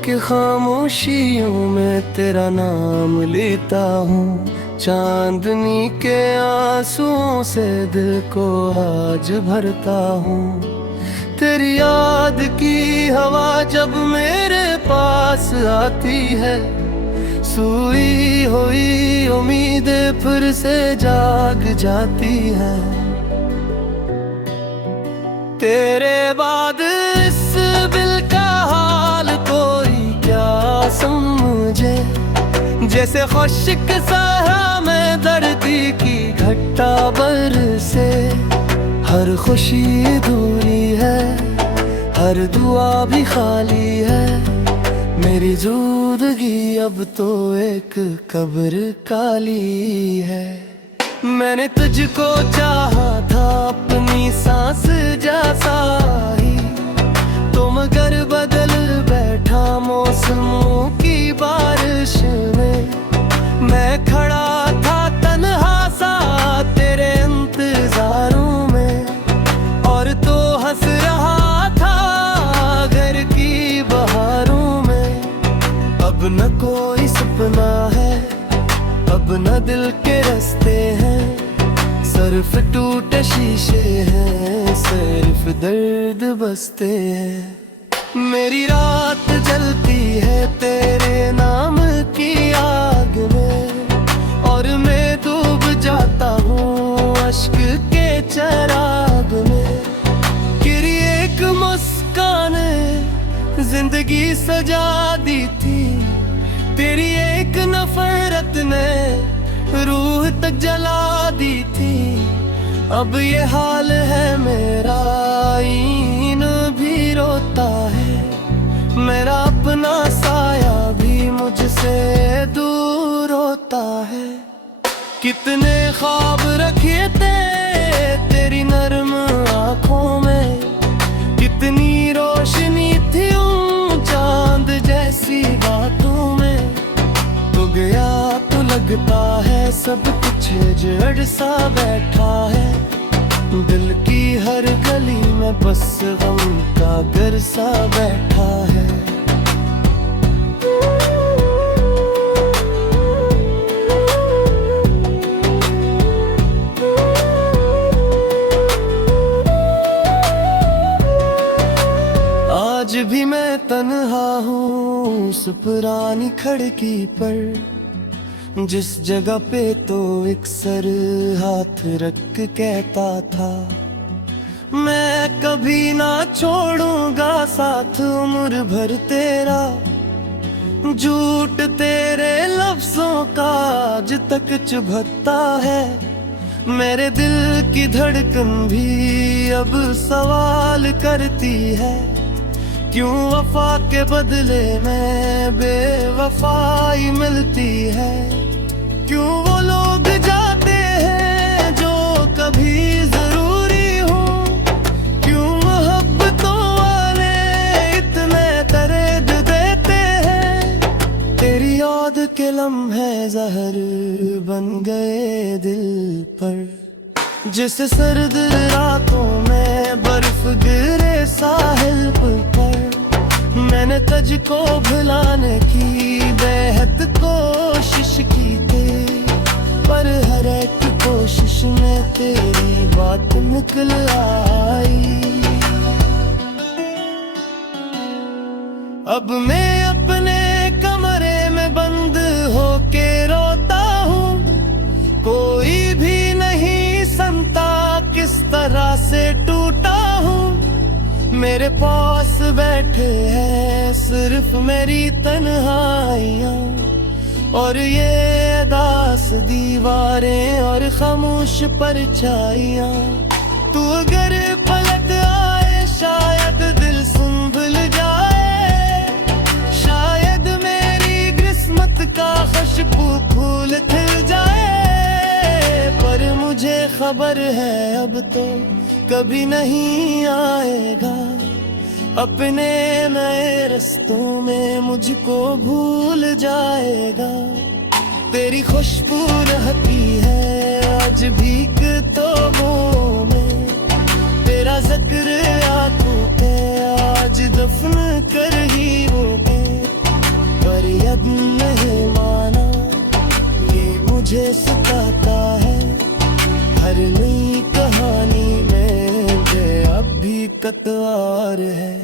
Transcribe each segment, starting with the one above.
कि खामोशियों में तेरा नाम लेता हूँ। चांदनी के आंसुओं से दिल को आज भरता हूँ। तेरी याद की हवा जब मेरे पास आती है, सोई हुई उम्मीदें फिर से जाग जाती है। तेरे बाद इस दिल का हाल कोई क्या समझे, जैसे खुश्क सहरा में धरती की घटा बरसे। हर खुशी दूरी है, हर दुआ भी खाली है। मेरी ज़िंदगी अब तो एक कब्र काली है। मैंने तुझको चाहा था अपनी सांस जैसा ही, तो मगर बदल बैठा मौसमों की बारिश में। मैं खड़ा था तन्हा सा तेरे इंतजारों में, और तो हंस रहा था घर की बहारों में। अब न कोई सपना है, अब न दिल के रास्ते हैं, सिर्फ टूटे शीशे हैं, सिर्फ दर्द बसते हैं। मेरी रात जलती है तेरे नाम की आग में, और मैं डूब जाता हूँ अश्क के चराग में। गिरी एक मुस्कान जिंदगी सजा दी थी, तेरी एक नफरत ने रूह तक जला दी थी। अब ये हाल है मेरा, आईन भी रोता है, मेरा अपना साया भी मुझसे दूर होता है। कितने ख्वाब रखे थे तेरी नर्म आँखों में, कितनी रोशनी थी उन चांद जैसी बातों में। तो गया तो लगता है सब कुछ जड़ सा बैठा है, दिल की हर गली में बस गम का घर सा बैठा है। आज भी मैं तन्हा हूँ उस पुरानी खिड़की पर, जिस जगह पे तो एक सर हाथ रख कहता था, मैं कभी ना छोड़ूंगा साथ उम्र भर तेरा। झूठ तेरे लफ्जों का आज तक चुभता है, मेरे दिल की धड़कन भी अब सवाल करती है। क्यों वफा के बदले में बेवफाई मिलती है, क्यों वो लोग जाते हैं जो कभी जरूरी हो, क्यों मोहब्बतों वाले इतने दर्द देते हैं। तेरी याद के लम्हे जहर बन गए दिल पर, जिस सर्द रातों में बर्फ गिरे साहिल पर। मैंने तुझको भुलाने की बेहद कोशिश की थी, पर हर एक कोशिश में तेरी बात निकल आई। अब मैं अपने कमरे में बंद होके रोता हूँ, कोई भी नहीं सुनता किस तरह से टूटा हूँ। मेरे पास बैठे हैं सिर्फ मेरी तन्हाइयाँ, और ये उदास दीवारें और खामोश परछाइयाँ। तू अगर पलट आए शायद दिल संभल जाए, शायद मेरी किस्मत का खुशबू फूल खिल जाए। पर मुझे खबर है अब तो कभी नहीं आएगा, अपने नए रास्तों में मुझको भूल जाएगा। तेरी खुशबू रहती है आज भी किताबों में, तेरा जिक्र आंखों पे आज दफन कर ही वो पे। नहीं माना, ये मुझे सताता है। हर नई कहानी में ये अब भी कतार है।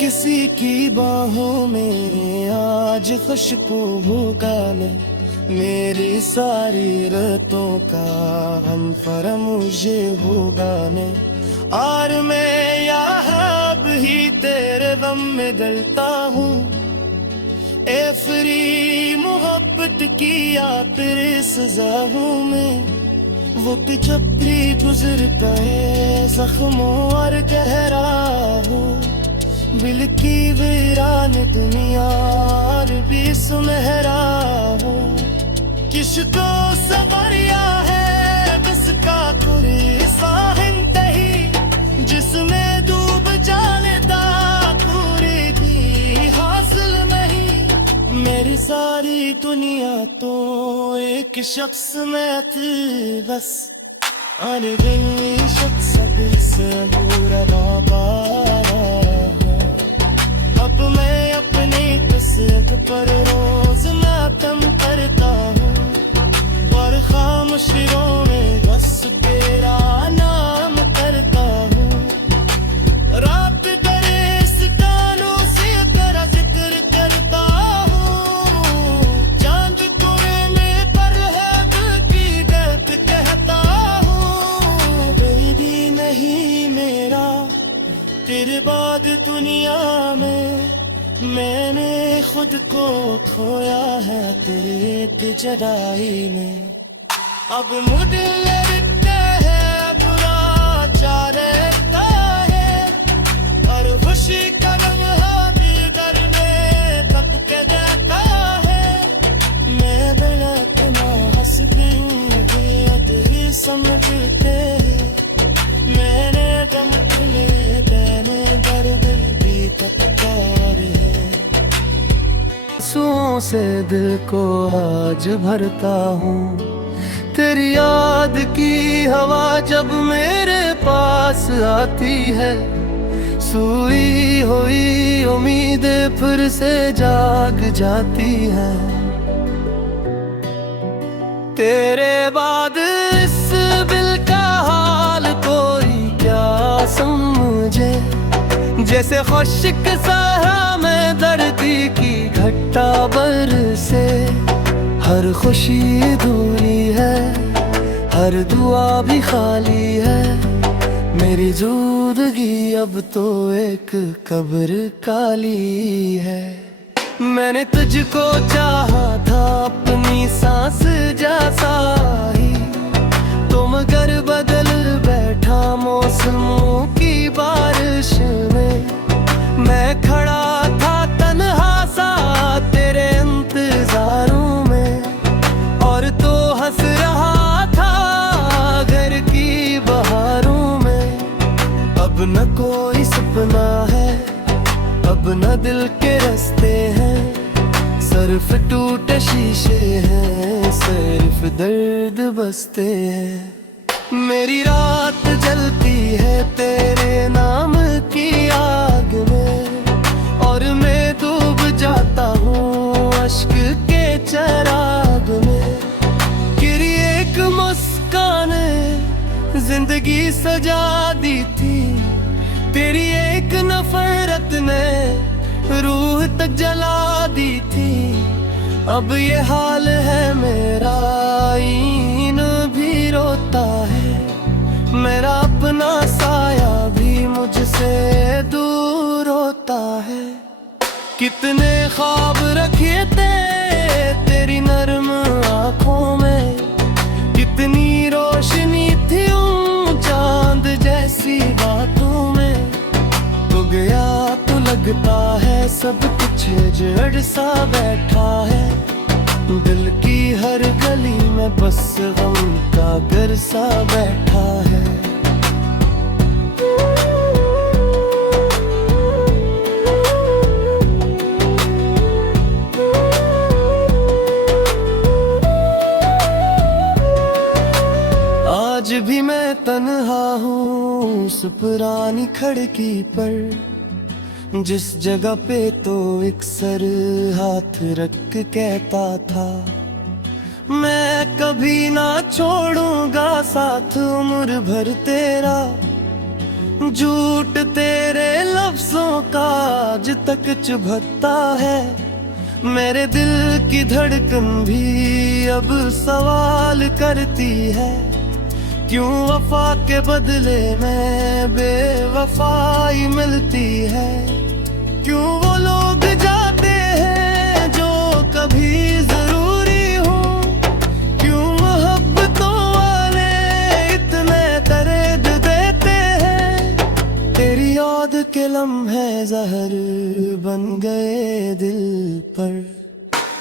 किसी की बाहों में आज खुशबू गाने, मेरी सारी रातों का हम फरामोशे हो गाने। और मैं यहाँ भी तेरे गम में गलता हूँ, ए फ्री मोहब्बत की या तेरे सजा हूँ मैं। वो पिछपरी गुजर गए जख्मों और गहरा हूँ, दिल की वीरान दुनिया और भी सुनहरा हो। किसको सवरिया है जिसका कोई साहिन नहीं, जिसमें डूब जाने दा पूरी भी हासिल नहीं। मेरी सारी दुनिया तो एक शख्स में थी बस, अनगिनती शख्स दिल से पूरा बाबा। अब मैं अपनी कसरत पर रोज मातम करता हूँ, और खामोशियों में बस तेरा नाम करता हूँ। रात करे इस कानों से तेरा जिक्र करता हूँ, चांद कोने में पर है दिल की दर्द कहता हूँ। कोई भी नहीं मेरा तेरे बाद दुनिया में, मैंने खुद को खोया है तेरे जुदाई में। अब मुझे लगता है बुरा चाहता है, और खुशी का रंग दिल करने तक के जाता है। मैं गलत ना हंस गई अब ही समझते, मैंने गम तुले देने दर्द भी तत्कार है। आंसुओं से दिल को आज भरता हूँ, तेरी याद की हवा जब मेरे पास आती है। सोई हुई उम्मीदें फिर से जाग जाती है। तेरे बाद इस दिल का हाल कोई क्या समझे, जैसे खुश्क सहरा में दर्दी की घट्टा बरसे। हर खुशी दूरी है, हर दुआ भी खाली है। मेरी जिंदगी अब तो एक कब्र काली है। मैंने तुझको चाहा था अपनी सांस जैसा ही, तो मगर बदल बैठा मौसमों की बारिश में। मैं खड़ा था तन्हा सा तेरे इंतजारों में, और तो हंस रहा था घर की बहारों में। अब न कोई सपना है, अब न दिल के रास्ते हैं, सिर्फ टूटे शीशे हैं, सिर्फ दर्द बसते हैं। मेरी रात जलती है तेरे नाम की आग में, और मैं डूब जाता हूँ अश्क के चराग में। गिरी एक मुस्कान जिंदगी सजा दी थी, तेरी एक नफरत ने रूह तक जला दी थी। अब ये हाल है मेरा, ईन भी रोता है। मेरा अपना साया भी मुझसे दूर होता है। कितने ख्वाब रखे थे तेरी नर्म आँखों में, कितनी रोशनी थी उन चांद जैसी बातों में। तो गया तो लगता है सब कुछ जड़ सा बैठा है, दिल की हर गली में बस गम का घर सा बैठा है। आज भी मैं तन्हा हूँ उस पुरानी खिड़की पर, जिस जगह पे तो एक सर हाथ रख के कहता था, मैं कभी ना छोड़ूंगा साथ उम्र भर तेरा। झूठ तेरे लफ्जों का आज तक चुभता है, मेरे दिल की धड़कन भी अब सवाल करती है, क्यों वफा के बदले में बेवफाई मिलती है। क्यों वो लोग जाते हैं जो कभी जरूरी हो, क्यों मोहब्बतों वाले इतने दर्द देते हैं। तेरी याद के लम्हे जहर बन गए दिल पर,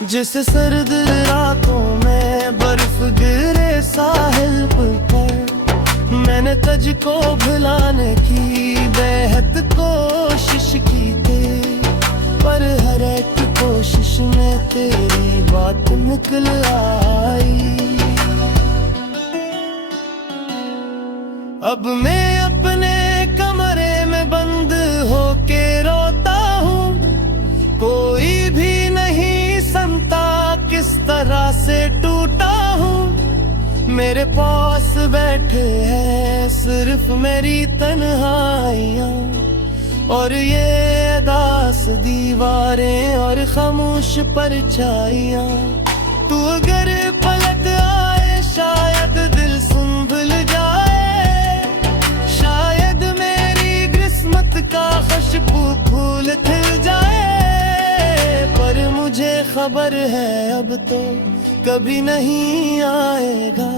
जिस सर्द रातों में बर्फ गिरे साहिल पर, मैंने तुझको भुलाने की बेहद कोशिश की थी, पर हर एक कोशिश में तेरी बात निकल आई। अब मैं अपने कमरे में बंद होके रोता हूँ, कोई भी नहीं सुनता किस तरह से टूटा हूँ। मेरे पास बैठे हैं सिर्फ मेरी तन्हाइयाँ, और ये दास दीवारें और खामोश परछाइयाँ। तू अगर पलट आए शायद दिल संभल जाए, शायद मेरी किस्मत का खुशबू फूल खिल जाए। पर मुझे खबर है अब तो कभी नहीं आएगा,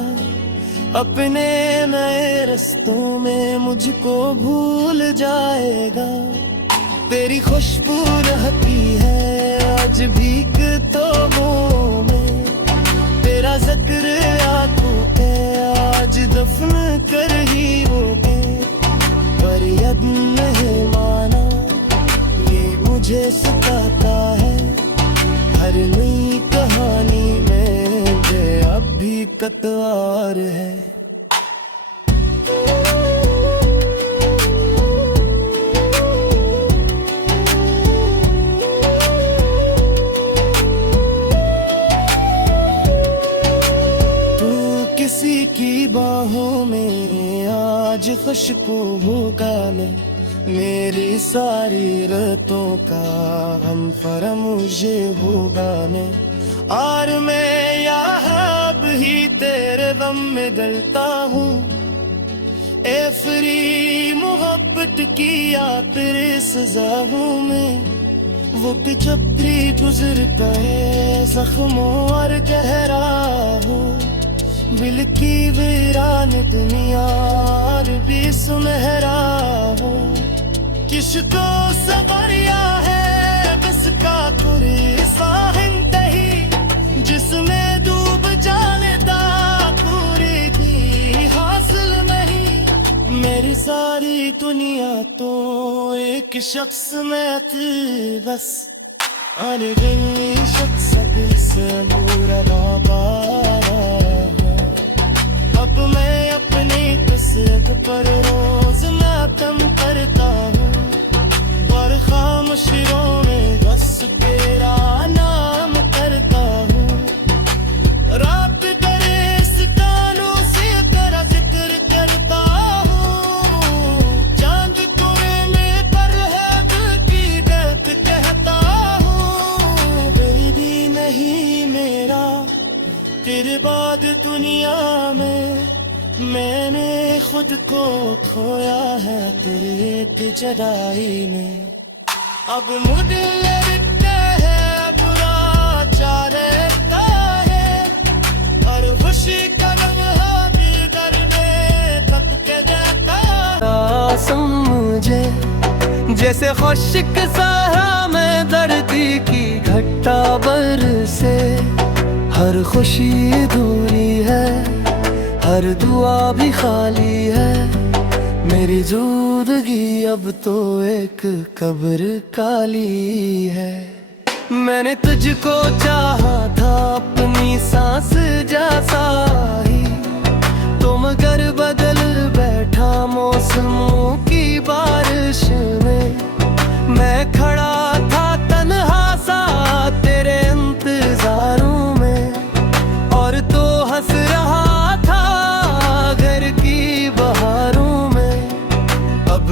अपने नए रस्तों में मुझको भूल जाएगा। तेरी खुशबू रहती है आज भी किताबों में, तेरा जिक्र आंखों पे आज दफन कर ही रोके, पर यद नहीं माना ये मुझे सताता है। हर नई कहानी में जे अब भी कतार है। तू किसी की बाहों में आज खुशबू होगा ले, मेरी सारी रातों का हम फरामुझे होगा ने। और मैं यहाँ भी तेरे गम में गलता हूँ, ए फ्री मोहब्बत की या तेरे सजा हूँ मैं। वो पिछपरी गुजर गए जख्मों और गहरा हूँ, दिल की वीरान दुनिया और भी सुनहरा हूँ। किसको सवरिया है किसका तुरी साहिंद ही, जिसमें डूब जाने दा पूरी थी हासिल नहीं। मेरी सारी दुनिया तो एक शख्स में थी बस, अनगिनती शख्स दिल से पूरा बाबा। अब मैं अपनी कसरत पर रोज मातम करता हूँ, और खामोशियों में बस तेरा नाम करता हूँ। रात करे इस कानों से तेरा जिक्र करता हूँ, चांद कुएं में पर है दिल की दर्द कहता हूँ। बेबी नहीं मेरा तेरे बाद दुनिया में, मैंने खुद को खोया है तेरे जुदाई में। अब मुझे लगता है बुरा चाहता है, और खुशी का लम्हा दिल करने तक के जाता है। समझे जैसे खुश्क सहा में दर्दी की घट्टा बरसे, हर खुशी दूरी है, हर दुआ भी खाली है। मेरी जिंदगी अब तो एक कब्र काली है। मैंने तुझको चाहा था अपनी सांस जैसा ही, तुम मगर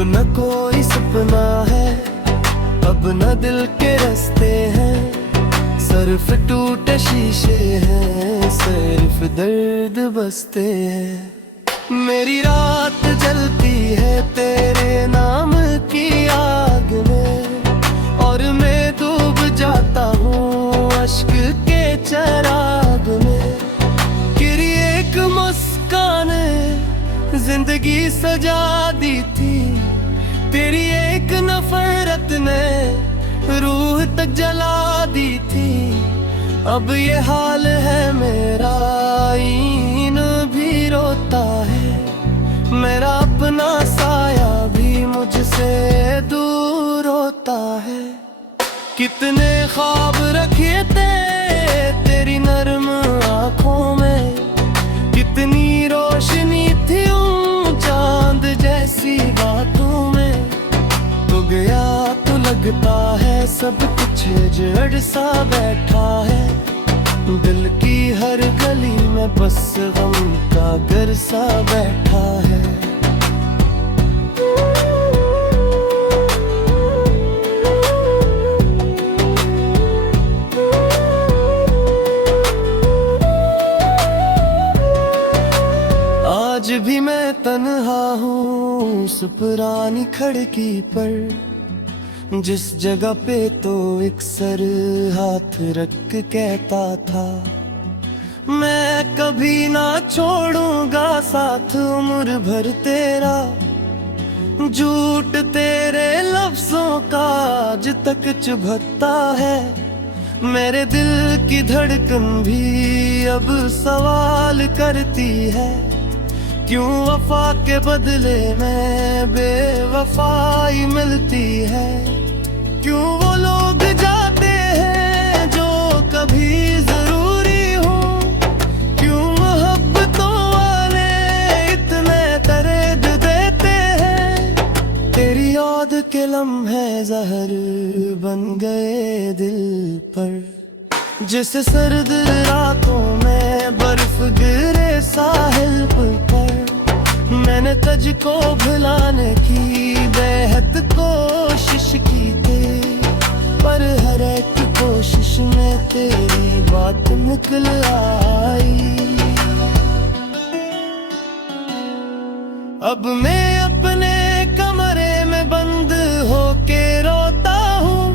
न कोई सपना है, अब न दिल के रास्ते हैं, सिर्फ टूटे शीशे हैं, सिर्फ दर्द बसते हैं। मेरी रात जलती है तेरे नाम की आग में, और मैं डूब जाता हूँ अश्क के चराग में। तेरी एक मुस्कान जिंदगी सजा दी थी, तेरी एक नफरत ने रूह तक जला दी थी। अब ये हाल है मेरा, आईन भी रोता है, मेरा अपना साया भी मुझसे दूर होता है। कितने ख्वाब रखे थे तेरी नर्म आँखों में, कितनी रोशनी थी उन चांद जैसी बातों में। तो गया तो लगता है सब कुछ जड़ सा बैठा है, दिल की हर गली में बस गम का घर सा बैठा है। आज भी मैं तन्हा हूँ उस पुरानी खिड़की पर, जिस जगह पे तो एक सर हाथ रख कहता था, मैं कभी ना छोड़ूंगा साथ उम्र भर तेरा। झूठ तेरे लफ्जों का आज तक चुभता है, मेरे दिल की धड़कन भी अब सवाल करती है, क्यों वफा के बदले में बेवफाई मिलती है। क्यों वो लोग जाते हैं जो कभी जरूरी हो, क्यों मोहब्बतों वाले इतने दर्द देते हैं। तेरी याद के लम्हे जहर बन गए दिल पर, जिस सर्द रातों में बर्फ गिरे साहिल पर। मैंने तुझको भुलाने की बेहद कोशिश की थी, पर हर एक कोशिश में तेरी बात निकल आई। अब मैं अपने कमरे में बंद होके रोता हूँ,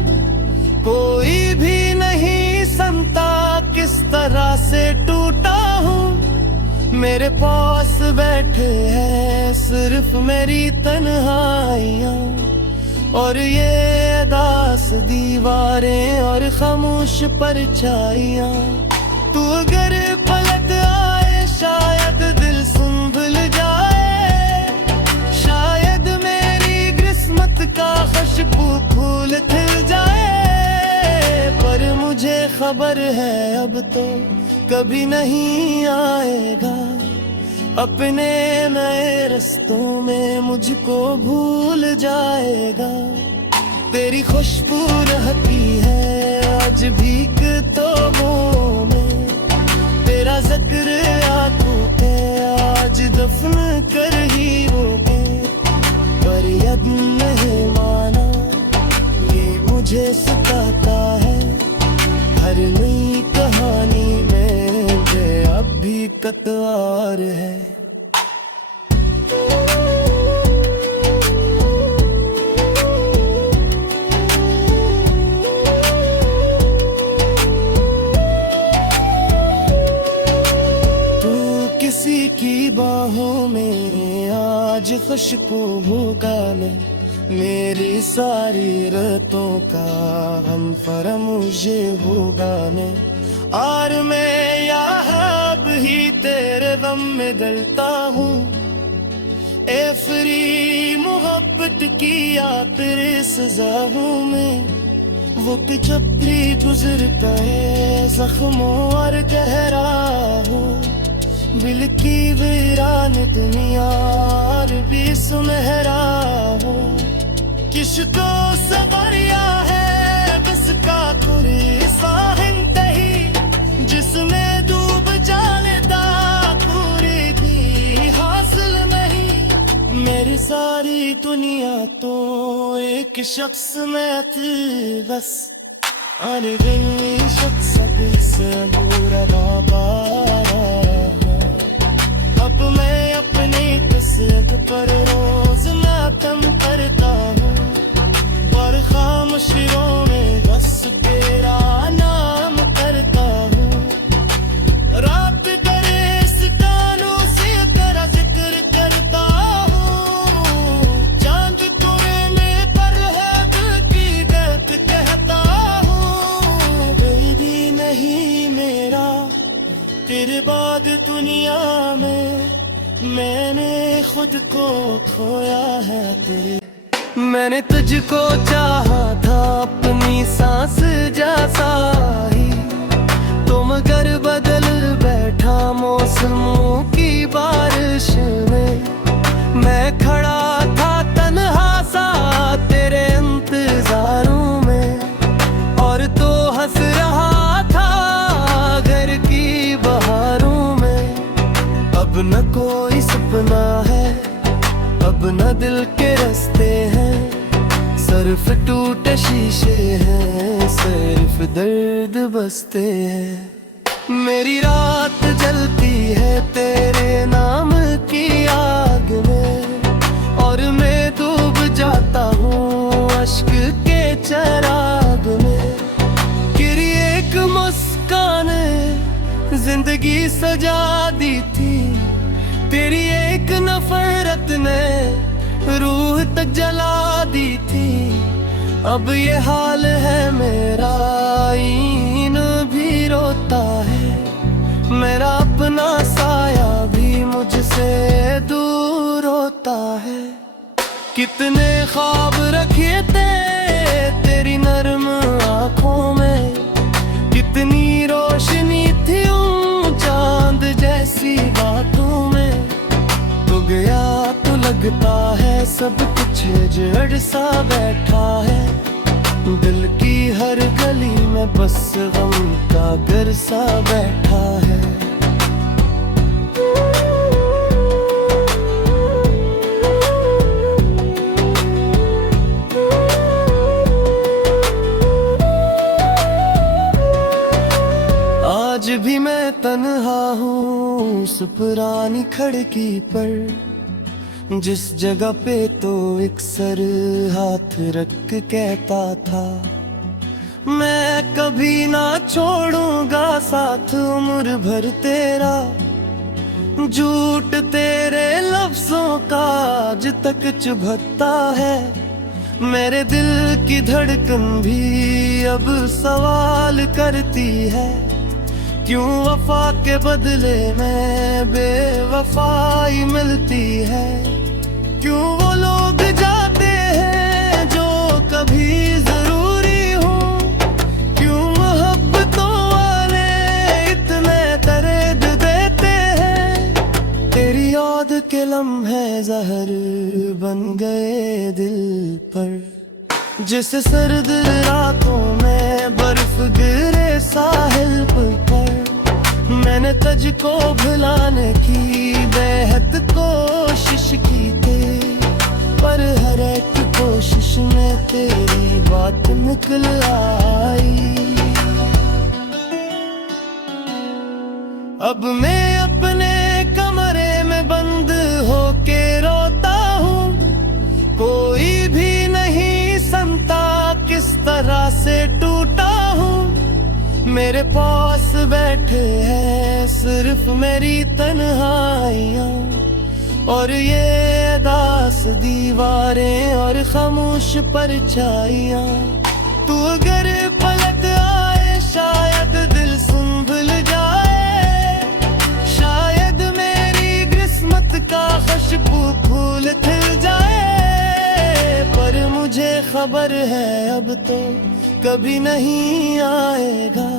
कोई भी नहीं सुनता किस तरह से टूटा हूँ। मेरे पास बैठे हैं सिर्फ मेरी तन्हाइयाँ, और ये दास दीवारें और खामोश परछाइयाँ। तू अगर पलट आए शायद दिल संभल जाए, शायद मेरी किस्मत का खुशबू फूल खिल जाए। पर मुझे खबर है अब तो कभी नहीं आएगा, अपने नए रस्तों में मुझको भूल जाएगा। तेरी खुशबू रहती है आज भी किताबों में, तेरा जिक्र आंखों पे आज दफन कर ही रोके। पर यद नहीं माना ये मुझे सताता है, हर नई कहानी में अब भी कतार है। तू किसी की बाहों में आज खुशबू होगा नहीं, मेरी सारी रातों का हम फरामोशे होगा नहीं। और मैं यहाँ ही तेरे गम में गलता हूँ, ए फ्री मोहब्बत की या तेरे सजा हूँ मैं। वो पिछपरी गुजर गए जख्मों और गहरा हूँ, दिल की वीरान दुनिया और भी सुनहरा हूँ। किसको सवरिया है बस का तुरी साहिंद ही, जिसमें डूब जाने दा पूरी भी हासिल नहीं। मेरी सारी दुनिया तो एक शख्स में थी बस, अनगिनती शख्स से पूरा बाबा। अब मैं अपनी कसरत पर रोज मातम करता हूँ, और खामोशियों में बस तेरा नाम करता हूँ। रात करे सितारों से तेरा जिक्र करता हूँ, चांद कुएं में पर है दिल की दर्द कहता हूँ। कोई भी नहीं मेरा तेरे बाद दुनिया में, मैंने खुद को खोया है तेरे। मैंने तुझको चाहा था अपनी सांस जैसा ही, तो मगर बदल बैठा मौसमों की बारिश में। मैं खड़ा था तन्हा सा तेरे इंतजारों में, और तो हंस रहा था घर की बहारों में। अब न कोई सपना है, अब न दिल के रास्ते हैं, सिर्फ टूटे शीशे हैं, सिर्फ दर्द बसते हैं। मेरी रात जलती है तेरे नाम की आग में, और मैं डूब जाता हूँ अश्क के चराग में। गिरी एक मुस्कान जिंदगी सजा दी थी, तेरी एक नफरत ने रूह तक जला दी थी। अब ये हाल है मेरा, ईन भी रोता है, मेरा अपना साया भी मुझसे दूर होता है। कितने ख्वाब रखे थे तेरी नर्म आँखों में, कितनी रोशनी थी उन चांद जैसी बातों में। तो गया तो लगता है सब कुछ जड़ सा बैठा है, दिल की हर गली में बस गम का घर सा बैठा है। आज भी मैं तन्हा हूँ उस पुरानी खिड़की पर, जिस जगह पे तो एक सर हाथ रख कहता था, मैं कभी ना छोड़ूंगा साथ उम्र भर तेरा। झूठ तेरे लफ्जों का आज तक चुभता है, मेरे दिल की धड़कन भी अब सवाल करती है। क्यों वफा के बदले में बेवफाई मिलती है, क्यों वो लोग जाते हैं जो कभी जरूरी हो, क्यों मोहब्बतों वाले इतने दर्द देते हैं। तेरी याद के लम्हे जहर बन गए दिल पर, जिस सर्द रातों में बर्फ गिरे साहिल पर। मैंने तुझको भुलाने की बेहद कोशिश की थी, पर हर एक कोशिश में तेरी बात निकल आई। अब मैं अपने कमरे में बंद होके रोता हूँ, कोई भी नहीं सुनता किस तरह से टूटा हूँ। मेरे पास बैठे हैं सिर्फ मेरी तन्हाइयाँ, और ये दास दीवारें और खामोश परछाइयाँ। तू अगर पलट आए शायद दिल संभल जाए, शायद मेरी किस्मत का खुशबू फूल खिल जाए। पर मुझे खबर है अब तो कभी नहीं आएगा,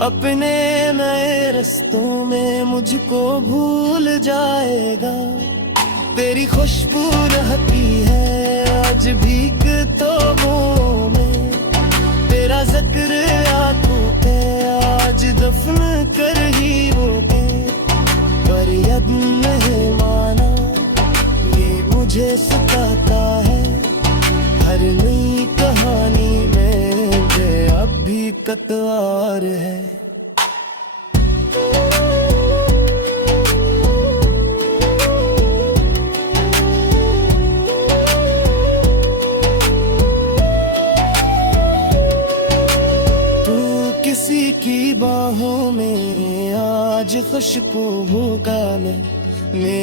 अपने नए रास्तों में मुझको भूल जाएगा। तेरी खुशबू रहती है आज भी किताबों में, तेरा जिक्र आंखों पे आज दफन कर ही वो पे। पर यद नहीं माना ये मुझ दिक्कत और है। तू किसी की बाहों में आज खुशबू गाने में